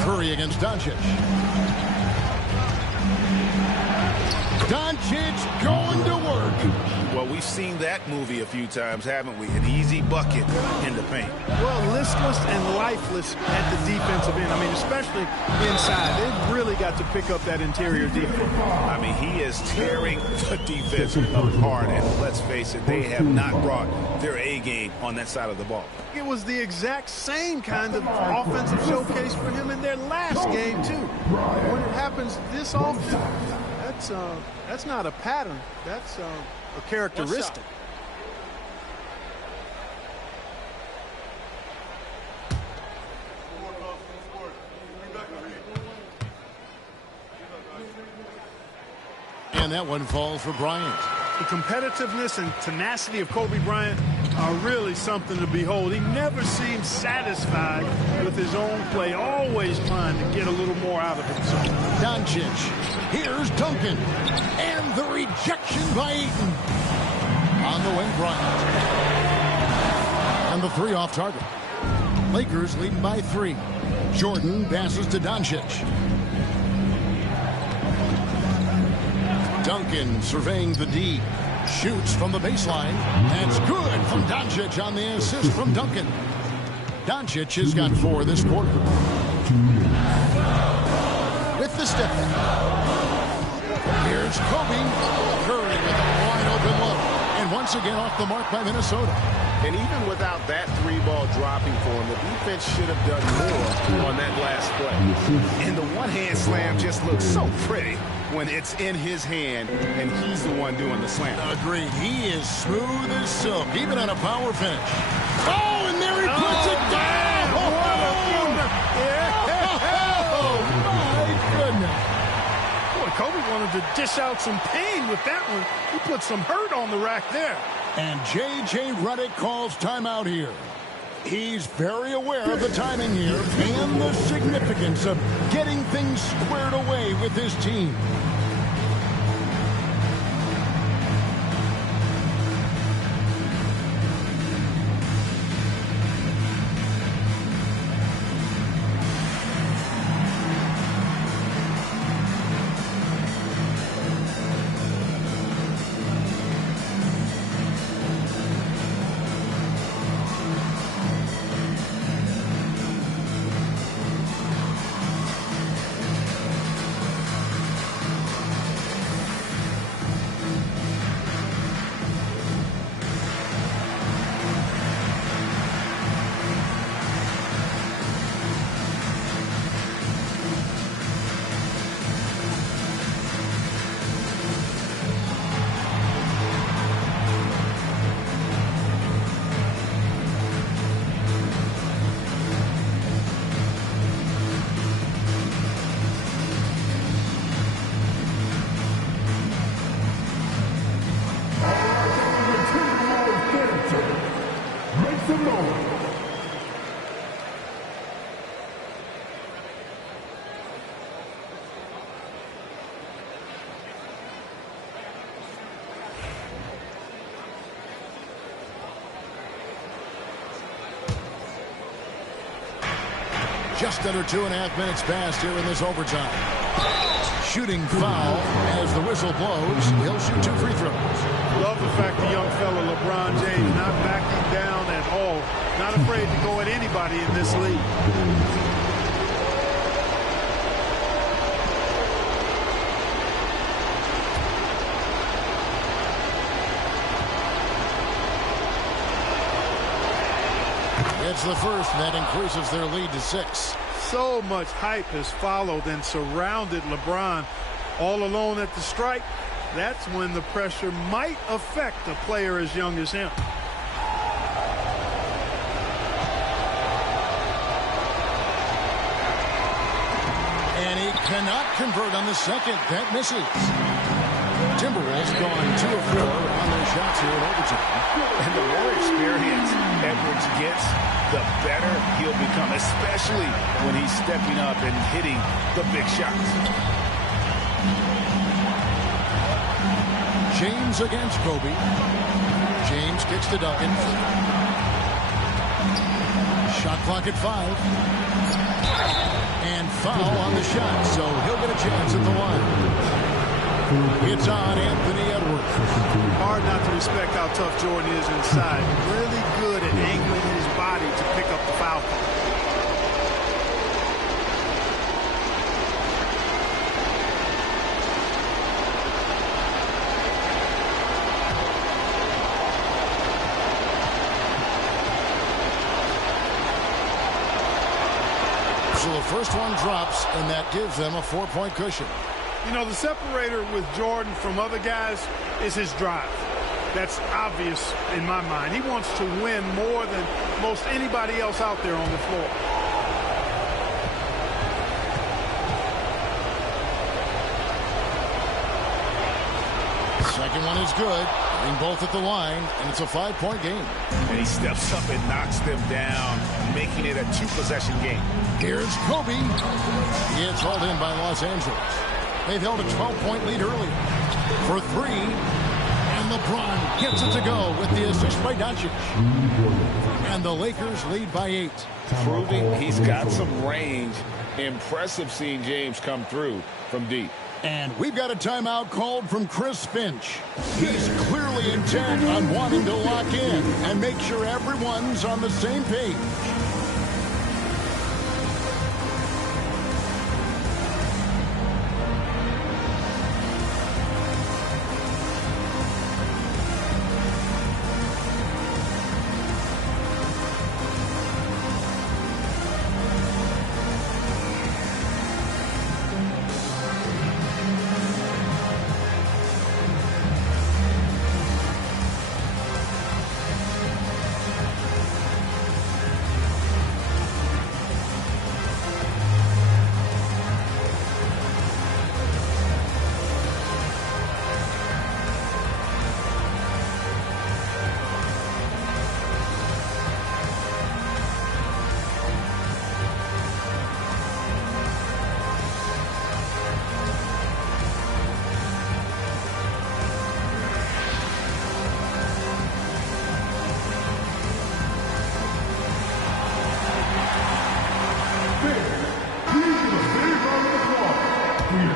Curry against Doncic. Doncic going to work. Well, we've seen that movie a few times, haven't we? An easy bucket in the paint. Well, listless and lifeless at the defensive end. I mean, especially inside. They've really got to pick up that interior defense. I mean, he is tearing the defense apart. And let's face it, they have not brought their A game on that side of the ball. It was the exact same kind of offensive showcase for him in their last game, too. When it happens this often, that's not a pattern. That's a characteristic. And that one falls for Bryant. The competitiveness and tenacity of Kobe Bryant are really something to behold. He never seems satisfied with his own play, always trying to get a little more out of himself. Doncic. Here's Duncan. And the rejection by Ayton. On the wing, Bryant. And the three off target. Lakers leading by 3. Jordan passes to Doncic. Duncan surveying the D. Shoots from the baseline. That's good from Doncic on the assist from Duncan. Doncic has got 4 this quarter. With the step back. Here's Kobe. Curry with a wide open look. And once again off the mark by Minnesota. And even without that 3-ball dropping for him, the defense should have done more on that last play. And the one-hand slam just looks so pretty when it's in his hand and he's the one doing the slam. Agreed. He is smooth as silk, even on a power finish. Oh, and there he puts it down! Oh, my goodness. Boy, Kobe wanted to dish out some pain with that one. He put some hurt on the rack there. And J.J. Redick calls timeout here. He's very aware of the timing here and the significance of getting things squared away with his team. Just under 2.5 minutes passed here in this overtime. Shooting foul as the whistle blows. He'll shoot 2 free throws. Love the fact the young fella LeBron James not backing down at all. Not afraid to go at anybody in this league. It's the first, and that increases their lead to 6. So much hype has followed and surrounded LeBron all alone at the stripe. That's when the pressure might affect a player as young as him. And he cannot convert on the second. That misses. Timberwolves gone 2 of 4 on their shots here in overtime. And the more experience Edwards gets, the better he'll become, especially when he's stepping up and hitting the big shots. James against Kobe. James kicks to Duncan. Shot clock at 5. And foul on the shot, so he'll get a chance at the line. It's on Anthony Edwards. Hard not to respect how tough Jordan is inside. Really good at angling his body to pick up the foul call. So the first one drops, and that gives them a 4-point cushion. You know, the separator with Jordan from other guys is his drive. That's obvious in my mind. He wants to win more than most anybody else out there on the floor. Second one is good. Getting both at the line, and it's a 5-point game. And he steps up and knocks them down, making it a 2-possession game. Here's Kobe. He is hauled in by Los Angeles. They've held a 12-point lead early for 3. And LeBron gets it to go with the assist by Doncic. And the Lakers lead by 8. Proving he's got some range. Impressive seeing James come through from deep. And we've got a timeout called from Chris Finch. He's clearly intent on wanting to lock in and make sure everyone's on the same page.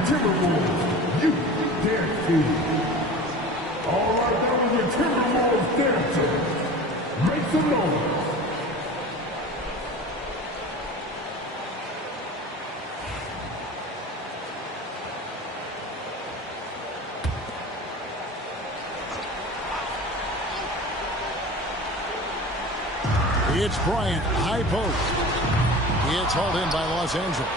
Timberwolves, you dance to. All right, that was your Timberwolves dancer. Make some noise. It's Bryant, high post. It's hauled in by Los Angeles.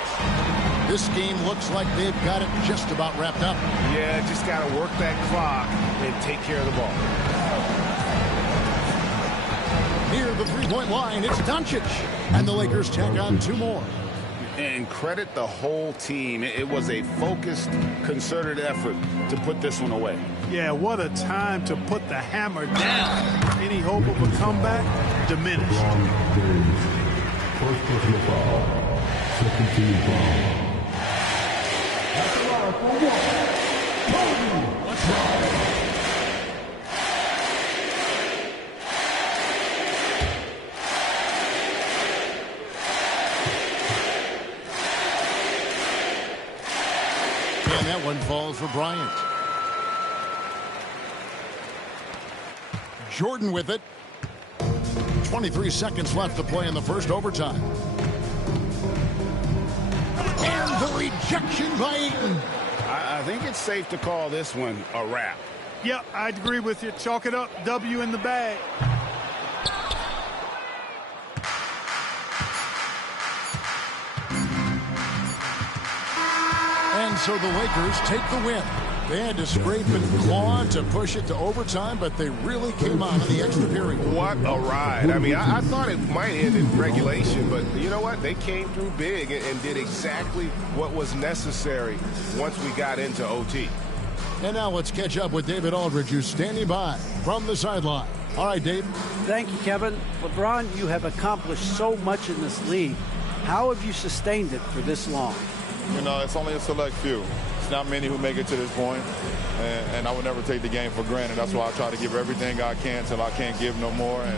This game looks like they've got it just about wrapped up. Yeah, just got to work that clock and take care of the ball. Near the three-point line, it's Doncic. And the Lakers tack on 2 more. And credit the whole team. It was a focused, concerted effort to put this one away. Yeah, what a time to put the hammer down. Any hope of a comeback diminished. First personal foul. Second team foul. At the line for 1. Let's go. one falls for Bryant. Jordan with it. 23 seconds left to play in the first overtime. And the rejection by Ayton. I think it's safe to call this one a wrap. Yep, I'd agree with you. Chalk it up. W in the bag. And so the Lakers take the win. They had to scrape and claw to push it to overtime, but they really came on in the extra period. What a ride. I mean, I thought it might end in regulation, but you know what? They came through big and did exactly what was necessary once we got into OT. And now let's catch up with David Aldridge, who's standing by from the sideline. All right, Dave. Thank you, Kevin. LeBron, you have accomplished so much in this league. How have you sustained it for this long? You know, it's only a select few. It's not many who make it to this point, and I would never take the game for granted. That's why I try to give everything I can till I can't give no more. And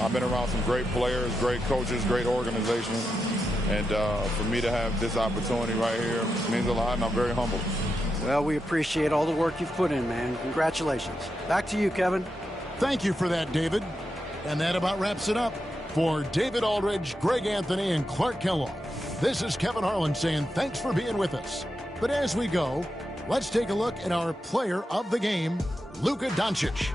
I've been around some great players, great coaches, great organizations, and for me to have this opportunity right here means a lot, and I'm very humbled. Well, we appreciate all the work you've put in, man. Congratulations. Back to you, Kevin. Thank you for that, David. And that about wraps it up. For David Aldridge, Greg Anthony, and Clark Kellogg, this is Kevin Harlan saying thanks for being with us. But as we go, let's take a look at our player of the game, Luka Doncic.